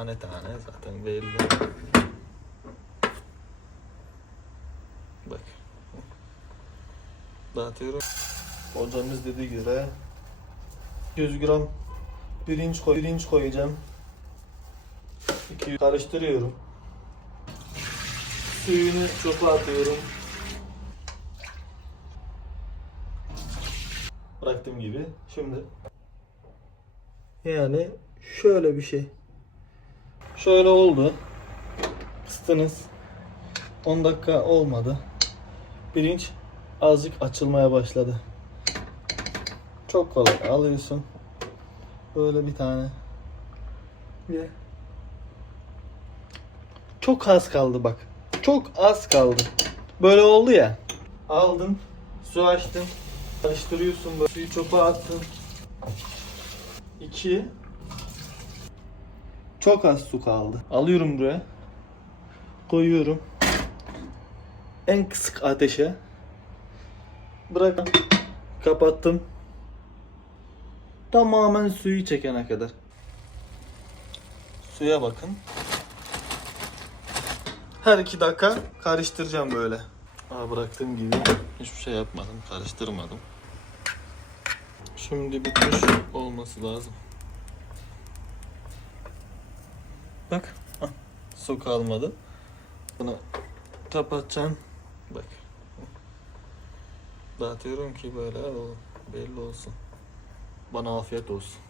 tane tane zaten belli. Bak. Dağıtıyorum. Hocamız dediği gibi 100 gram pirinç koy, pirinç koyacağım. 200 karıştırıyorum. Suyunu çöpe atıyorum. Bıraktığım gibi. Şimdi yani şöyle bir şey. Şöyle oldu. Kıstınız. 10 dakika olmadı. Pirinç azıcık açılmaya başladı. Çok kolay. Alıyorsun. Böyle bir tane. Ye. Çok az kaldı bak. Çok az kaldı. Böyle oldu ya. Aldın. Su açtın. Karıştırıyorsun böyle. Suyu çöpe attın. 2 Çok az su kaldı. Alıyorum buraya. Koyuyorum. En kısık ateşe. Bırak. Kapattım. Tamamen suyu çekene kadar. Suya bakın. Her iki dakika karıştıracağım böyle. Aa, bıraktığım gibi hiçbir şey yapmadım. Karıştırmadım. Şimdi bitmiş olması lazım. Bak. hah, Su kalmadı. Bunu kapatacağım. Bak. Dağıtıyorum ki böyle o belli olsun. Bana afiyet olsun.